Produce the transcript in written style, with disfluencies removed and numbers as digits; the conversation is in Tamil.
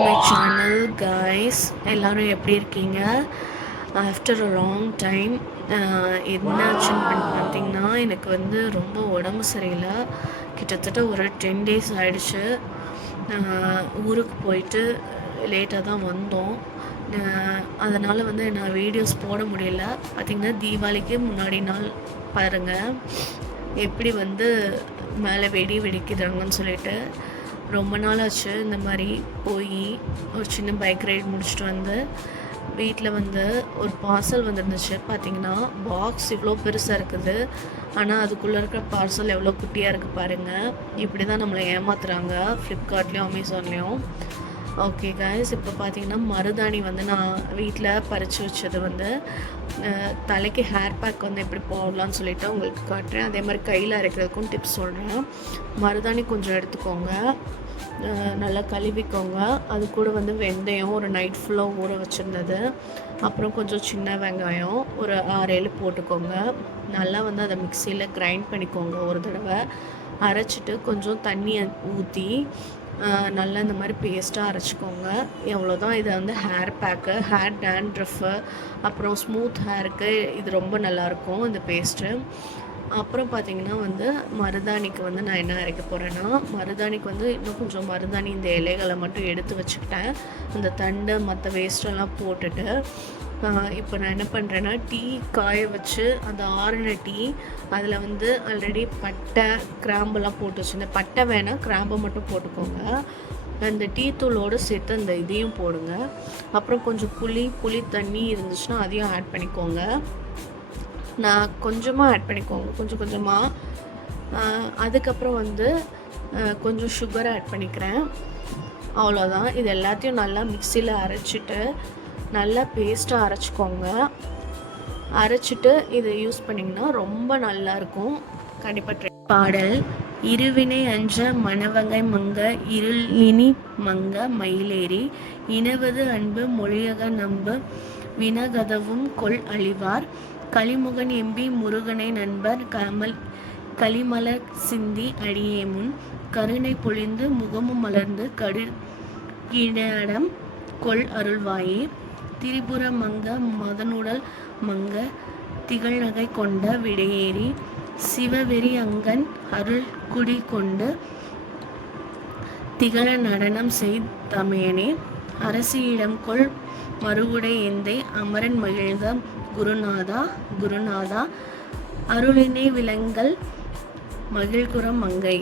My channel guys. எல்லோரும் எப்படி இருக்கீங்க? ஆஃப்டர் அ லாங் டைம் என்னாச்சுன்னு பார்த்தீங்கன்னா, எனக்கு ரொம்ப உடம்பு சரியில்லை. கிட்டத்தட்ட ஒரு 10 days ஆகிடுச்சு. ஊருக்கு போயிட்டு லேட்டாக தான் வந்தோம். அதனால் நான் வீடியோஸ் போட முடியல. பார்த்திங்கன்னா தீபாவளிக்கு முன்னாடி நாள் பாருங்கள் எப்படி மேலே வெடி வெடிக்கிறாங்கன்னு சொல்லிட்டு. ரொம்ப நாள் ஆச்சு இந்த மாதிரி போய் ஒரு சின்ன பைக் ரைட் முடிச்சுட்டு வீட்டில் ஒரு பார்சல் வந்துருந்துச்சு. பார்த்திங்கன்னா பாக்ஸ் இவ்வளோ பெருசாக இருக்குது, ஆனால் அதுக்குள்ளே இருக்கிற பார்சல் எவ்வளோ குட்டியாக இருக்குது பாருங்கள். இப்படி தான் நம்மளை ஏமாத்துறாங்க ஃப்ளிப்கார்ட்லேயும் அமேசான்லேயும். ஓகே கைஸ், இப்போ பார்த்தீங்கன்னா மருதாணி நான் வீட்டில் பறித்து வச்சது தலைக்கு ஹேர் பேக் எப்படி போடலான்னு சொல்லிவிட்டு உங்களுக்கு காட்டுறேன். அதே மாதிரி கையில் அரைக்கிறதுக்கும் டிப்ஸ் சொல்கிறேன். மருதாணி கொஞ்சம் எடுத்துக்கோங்க, நல்லா கழுவிக்கோங்க. அது கூட வெந்தயம் ஒரு நைட் ஃபுல்லாக ஊற வச்சுருந்தது. அப்புறம் கொஞ்சம் சின்ன வெங்காயம் ஒரு 6-7 போட்டுக்கோங்க. நல்லா அதை மிக்சியில் கிரைண்ட் பண்ணிக்கோங்க. ஒரு தடவை அரைச்சிட்டு கொஞ்சம் தண்ணியை ஊற்றி நல்லா இந்த மாதிரி பேஸ்ட்டாக அரைச்சிக்கோங்க. எவ்வளோதான். இது ஹேர் பேக்கு, ஹேர் டேண்ட்ரஃபு, அப்புறம் ஸ்மூத் ஹேருக்கு இது ரொம்ப நல்லாயிருக்கும் இந்த பேஸ்ட்டு. அப்புறம் பார்த்திங்கன்னா மருதாணிக்கு நான் என்ன அரைக்க போகிறேன்னா, மருதாணிக்கு இன்னும் கொஞ்சம் மருதாணி இந்த இலைகளை மட்டும் எடுத்து வச்சுக்கிட்டேன். அந்த தண்டு மற்ற வேஸ்ட்டெல்லாம் போட்டுட்டு இப்போ நான் என்ன பண்ணுறேன்னா, டீ காய வச்சு அந்த ஆறின டீ அதில் ஆல்ரெடி பட்டை கிராம்பெல்லாம் போட்டு வச்சுருந்தேன். பட்டை வேணால் கிராம்பை மட்டும் போட்டுக்கோங்க. அந்த டீ தூளோடு சேர்த்து அந்த இதையும் போடுங்க. அப்புறம் கொஞ்சம் புளி தண்ணி இருந்துச்சுன்னா அதையும் ஆட் பண்ணிக்கோங்க. நான் கொஞ்சமாக ஆட் பண்ணிக்கோங்க, கொஞ்சம் கொஞ்சமாக. அதுக்கப்புறம் கொஞ்சம் சுகரை ஆட் பண்ணிக்கிறேன். அவ்வளோதான். இது எல்லாத்தையும் நல்லா மிக்சியில் அரைச்சிட்டு நல்லா பேஸ்ட்டாக அரைச்சிக்கோங்க. அரைச்சிட்டு இதை யூஸ் பண்ணிங்கன்னா ரொம்ப நல்லாயிருக்கும். கண்டிப்பாக பாடல். இருவினை அஞ்ச மணவகை மங்க இருள் இனி மங்க மயிலேறி இனவது அன்பு மொழியக நம்பு வினகதவும் கொள் அழிவார் கலிமுகன் எம்பி முருகனை நண்பர் களிமலர் சிந்தி அடியே முன் கருணை பொழிந்து முகமும் மலர்ந்து கீழடம் கொள் அருள்வாயே திரிபுர மங்க மதனுடல் மங்க திகழ்நகை கொண்ட விடையேறி சிவவெறி அங்கன் அருள் குடி கொண்டு திகழ நடனம் செய்தமையனே அரசியிடம் கொள் மறுவுடை எந்தை அமரன் மகிழ்ந்த குருநாதா அருளினை விலங்கல் மகிழ்குறம் மங்கை.